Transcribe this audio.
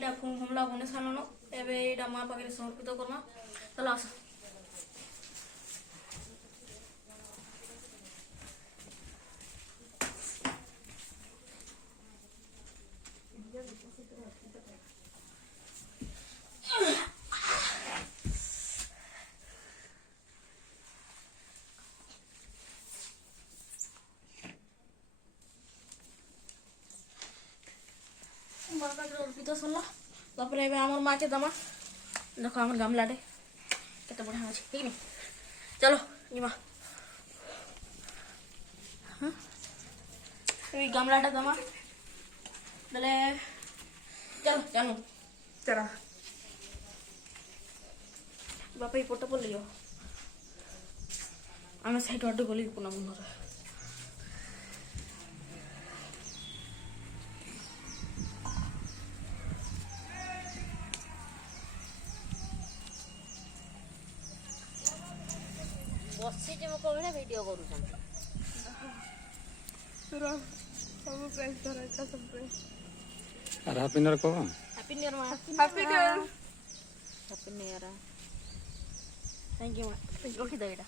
ଏଇଟା ଫୁମଲା ବନେଇ ସାରିଲୁନ ଏବେ ଏଇଟା ମା ପାଖରେ ସମର୍ପିତ କର୍ମା ତାହେଲେ ଆସ माँ पाखे अर्पित सरला तापर एबे हमर माँ के दमा देखो हमर गमलाटे केते बढ़िया अछि ठीक नी चलो निमा हां ए गमलाटा दमा दले चलो जानू चला बापा ही पोटा पर लियो आमे साइड वाटे गली पुना मुनर बसी जे मको बढिया भिडियो करूछन सुरो सब प्राइस धर का सब प्राइस और हैप्पी न्यू ईयर को हैप्पी न्यू ईयर मा happy new year happy new year thank you मा रखी दो एटा